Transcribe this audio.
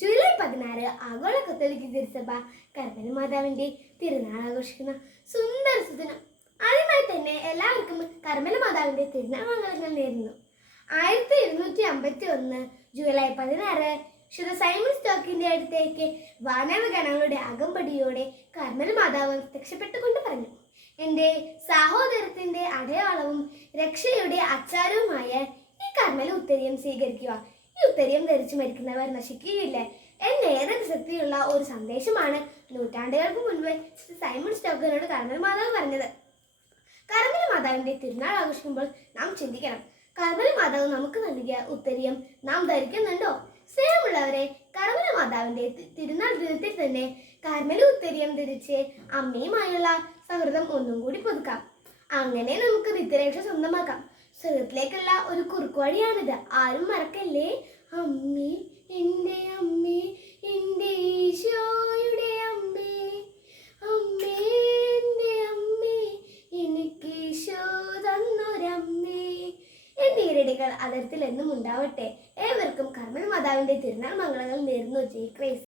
July 16 ആഗോള കത്തോലിക്ക തിരുസഭ കർമ്മല മാതാവിന്റെ തിരുനാൾ ആഘോഷിക്കുന്ന സുന്ദര സുദിനം. ആദ്യമായി തന്നെ എല്ലാവർക്കും കർമ്മല മാതാവിന്റെ തിരുനാൾ മംഗളങ്ങൾ നേരുന്നു. 1251 ജൂലൈ 16 വിശുദ്ധ സൈമൺ സ്റ്റോക്കിന്റെ അടുത്തേക്ക് വാനരഗണങ്ങളുടെ അകമ്പടിയോടെ കർമ്മല മാതാവ് പ്രത്യക്ഷപ്പെട്ടുകൊണ്ട് പറഞ്ഞു, എൻ്റെ സഹോദരത്തിന്റെ അടയാളവും രക്ഷയുടെ അച്ചാരവുമായ ഈ കർമ്മല ഉത്തരീയം സ്വീകരിക്കുക. ഈ ഉത്തരീയം ധരിച്ചു മരിക്കുന്നവർ നശിക്കുകയില്ല എന്നേറെ ശക്തിയുള്ള ഒരു സന്ദേശമാണ് നൂറ്റാണ്ടുകൾക്ക് മുൻപ് സൈമൺ സ്റ്റോക്കിനോട് കർമ്മല മാതാവ് പറഞ്ഞത്. കർമ്മല മാതാവിന്റെ തിരുനാൾ ആഘോഷിക്കുമ്പോൾ നാം ചിന്തിക്കണം, കർമ്മല മാതാവ് നമുക്ക് നൽകിയ ഉത്തരീയം നാം ധരിക്കുന്നുണ്ടോ? സ്നേഹമുള്ളവരെ, കർമ്മല മാതാവിന്റെ തിരുനാൾ ദിനത്തിൽ തന്നെ കർമ്മല ഉത്തരീയം ധരിച്ച് അമ്മയുമായുള്ള സൗഹൃദം ഒന്നും കൂടി പുതുക്കാം. അങ്ങനെ നമുക്ക് നിത്യരക്ഷ സ്വന്തമാക്കാം. സ്വർഗത്തിലേക്കുള്ള ഒരു കുറുക്കുവഴിയാണിത്. ആരും മറക്കല്ലേ. അമ്മേ, എൻ്റെ അമ്മേ, എൻ്റെ ഈശോയുടെ അമ്മേ, അമ്മേ, എൻ്റെ അമ്മേ, എനിക്ക് ഈശോ തന്നൊരമ്മേ. എൻ്റെ ഈരടികൾ അതിർത്തിൽ എന്നും ഉണ്ടാവട്ടെ. ഏവർക്കും കർമ്മല മാതാവിന്റെ തിരുനാൾ മംഗളങ്ങൾ നേരുന്നു. ജയ് ക്രൈസ്റ്റ്.